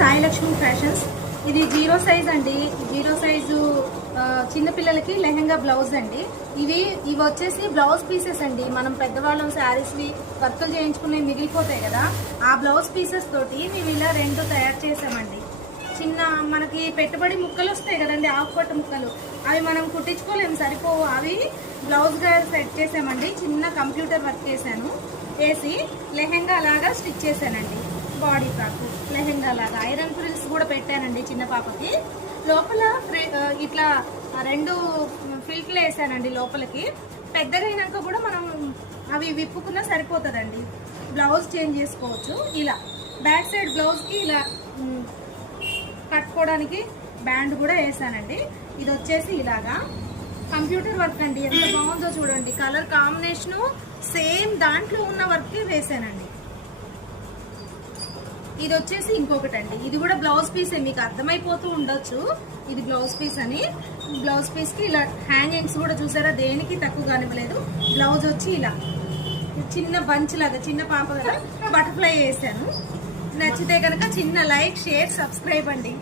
Sai Lakshmi fashions. ఇది 0 size అండి. 0 size చిన్నపిల్లలకి లెహెంగా బ్లౌజ్ అండి. ఇవి వచ్చేసి బ్లౌజ్ పీసెస్ అండి. మనం పెద్దవాళ్ళం శారీస్వి వర్కులు చేయించుకునేవి మిగిలిపోతాయి కదా, ఆ బ్లౌజ్ పీసెస్ తోటి మేము ఇలా 2 తయారు చేసామండి. చిన్న మనకి పెట్టుబడి ముక్కలు వస్తాయి కదండి, ఆఫ్ పట్టు ముక్కలు, అవి మనం కుట్టించుకోలేము, సరిపోవు. అవి బ్లౌజ్గా సెట్ చేసామండి. చిన్న కంప్యూటర్ వర్క్ వేసి లెహెంగా లాగా స్టిచ్ చేశానండి. బాడీ ఫ్రాక్ లెహెంగా లాగా ఐరన్ ఫ్రిల్స్ కూడా పెట్టానండి చిన్న పాపకి. లోపల ఇట్లా 2 ఫిల్ట్లు వేసానండి లోపలికి. పెద్దగా అయినాక కూడా మనం అవి విప్పుకున్నా సరిపోతుందండి. బ్లౌజ్ చేంజ్ చేసుకోవచ్చు. ఇలా బ్యాక్ సైడ్ బ్లౌజ్కి ఇలా కట్టుకోవడానికి బ్యాండ్ కూడా వేసానండి. ఇది వచ్చేసి ఇలాగా కంప్యూటర్ వర్క్ అండి. ఎంత బాగుందో చూడండి, కలర్ కాంబినేషను సేమ్ దాంట్లో ఉన్న వర్క్ వేసానండి. ఇది వచ్చేసి ఇంకొకటి అండి. ఇది కూడా బ్లౌజ్ పీసే, మీకు అర్థమైపోతూ ఉండొచ్చు ఇది బ్లౌజ్ పీస్ అని. బ్లౌజ్ పీస్కి ఇలా హ్యాంగింగ్స్ కూడా చూసారా, దేనికి తక్కువ కానివ్వలేదు. బ్లౌజ్ వచ్చి ఇలా చిన్న బంచ్ లాగా, చిన్న పాప కదా, బటర్ఫ్లై వేసాను. నచ్చితే కనుక చిన్న లైక్, షేర్, సబ్స్క్రైబ్ అండి.